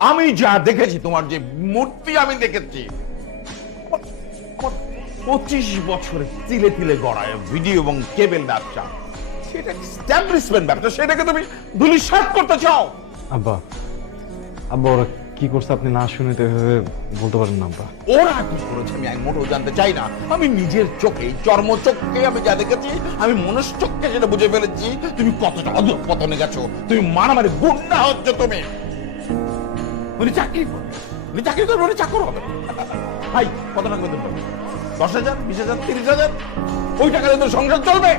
আমি যা দেখেছি, তোমার যে মূর্তি আমি দেখেছি, 25 বছরে তিলে তিলে গড়ায় ভিডিও এবং কেবল ব্যবসা, সেটা এস্টাবলিশমেন্ট ব্যবসা, সেটাকে তুমি ধূলিসাৎ করতে চাও। আব্বা আব্বা ওরা কি করছে আপনি না শুনে তো এভাবে বলতে পারেন না আব্বা। ওরা কি করেছে আমি এক মোটেও জানতে চাই না। আমি নিজের চোখে, চর্মচক্ষে আমি যা দেখেছি, আমি মনুষ্যচক্ষে সেটা বুঝে ফেলেছি তুমি কতটা অধঃপতনে গেছো। তুমি মারামারি গুন্ডা হচ্ছে। তুমি উনি চাকরি করবে, উনি চাকরি করবে, উনি চাকর হবে। ভাই কত টাকা বেতন পাবে? 10,000, 20,000, 30,000? ওই টাকা দিয়ে তো সংসার চলবে?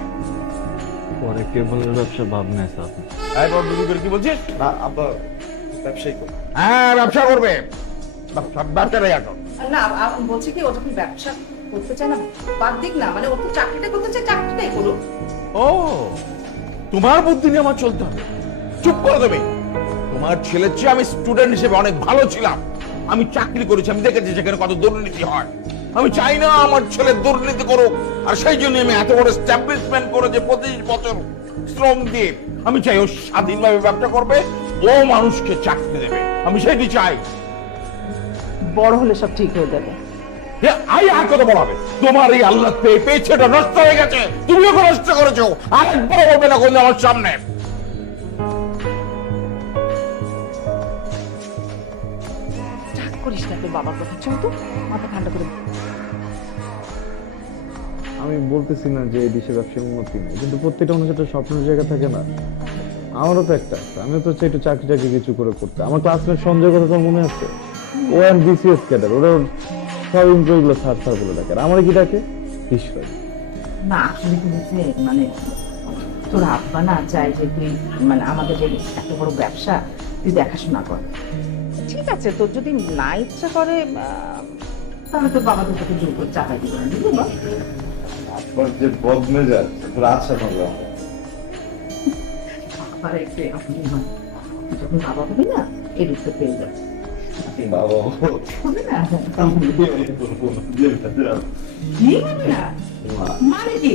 পরে কেবলের ব্যবসা ভাব নেই স্যার। এই বাবু করে কি বলছিস? না আব্বা ব্যবসায়ী করবে। হ্যাঁ ব্যবসা করবে, ব্যবসাটাই এখন। না বলছি কি ও যখন ব্যবসা করতে চায় না বাদ দিক না, মানে ও তো চাকরিটা করতে চায়, চাকরিটাই করুক। ও তোমার বুদ্ধি নিয়ে আমার চলতে হবে। চুপ করে দেবে। তোমার ছেলের চেয়ে আমি স্টুডেন্ট হিসেবে অনেক ভালো ছিলাম। আমি চাকরি করেছি, আমি দেখেছি সেখানে কত দুর্নীতি হয়। আমি চাই না আমার ছেলে দুর্নীতি করুক, আর সেই জন্য আমি এত বড় এস্টাবলিশমেন্ট করে যে 25 বছর শ্রম দিয়ে আমি চাই ও স্বাধীনভাবে ব্যবসা করবে, ও মানুষকে চাকরি দেবে, আমি সেটি চাই। বড় হলে সব ঠিক হয়ে যাবে। আর কথা বলাবে? তোমার এই আল্লাহ পেয়েছেটা নষ্ট হয়ে গেছে, তুমিও নষ্ট করেছো। আরেকবার বলবে না কোন আমার সামনে। রাগ করিস না তোর বাবার কথা, চল তো মাথা ঠান্ডা করে। আমি বলতেছি না যে এই দেশে ব্যবসার উন্নতি নেই, কিন্তু প্রত্যেকটা মানুষের একটা স্বপ্নের জায়গা থাকে না। আমারও তো একটা আছে, আমিও তো চাই একটু চাকরি টাকরি কিছু করে করতে। আমার ক্লাসমেট সঞ্জয় কথা তো মনে আছে, ও এন্ড বিসিএস ক্যাডার, ওরা সব এমপ্লয়ি গুলো স্যার স্যার বলে ডাকে, আর আমার কি ডাকে ঈশ্বর। না আসলে কি হচ্ছে, মানে তোর আব্বা না চাই যে তুই মানে আমাদের এই এত বড় ব্যবসা তুই দেখাশোনা কর। ঠিক আছে, তোর যদি না ইচ্ছা করে তাহলে তোর বাবা তোকে জোর করে চাপাই দিবে না, বুঝলি বল? আপনার যে বদমেজাজ আচ্ছা হবে আবার একটু আপনি যখন বাবা হবে না এই রূপে পেয়ে যাবে। বাবা হবে না? কি হবে না? মানে কি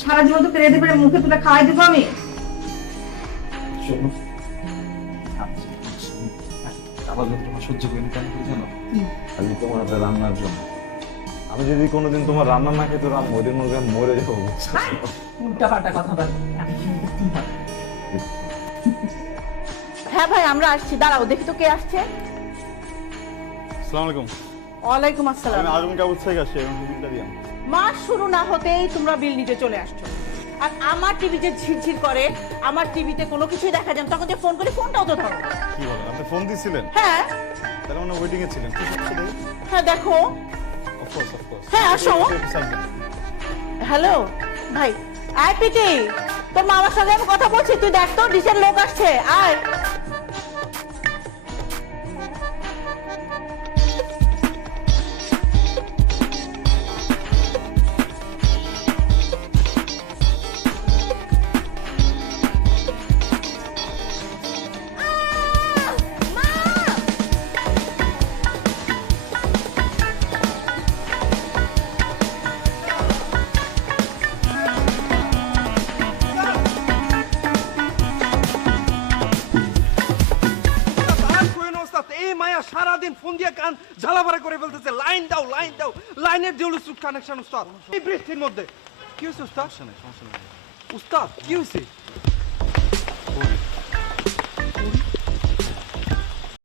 সারা জীবন তো পেরে দেবে, মুখে তুলে খাওয়াই দেবো আমি? সহ্য করি কেন জানো? খালি তোমার হাতে রান্নার জন্য। আমি যদি কোনোদিন তোমার রান্না না খেতে রাম ওদের মধ্যে মরে যাবো। উল্টা পাল্টা কথা বল। হ্যাঁ ভাই আমরা আসছি, দাঁড়াও দেখি তো কে আসছে। আসসালামু আলাইকুম। ওয়ালাইকুম আসসালাম। আমি আজম কাবুল থেকে আসছি, এবং বিলটা দিলাম। মাস শুরু না হতেই তোমরা বিল নিতে চলে আসছো। আর আমার টিভি যে ঝিরঝির করে, আমার টিভিতে কোনো কিছুই দেখা যায় না, তখন যে ফোন করি ফোনটাও তো ধরো না। কি বলেন, আপনি ফোন দিয়েছিলেন? হ্যাঁ তাহলে মানে ওয়েটিং এ ছিলেন। কি সমস্যা দেখি? হ্যাঁ দেখো। Of course of course. হ্যাঁ, আসো। হ্যালো ভাই, আয় পিটি, তোর মামার সঙ্গে আমি কথা বলছি, তুই দেখ তো ডিশের লোক আসছে, আয়। সারাদিন ফোন দিয়ে কান ঝালাপাড়া করে ফেলতেছে। লাইন দাও লাইন দাও, লাইনের জেউলুস কানেকশন। উস্তাদ এই বৃষ্টির মধ্যে কি হয়েছে উস্তাদ? উস্তাদ কি হয়েছে?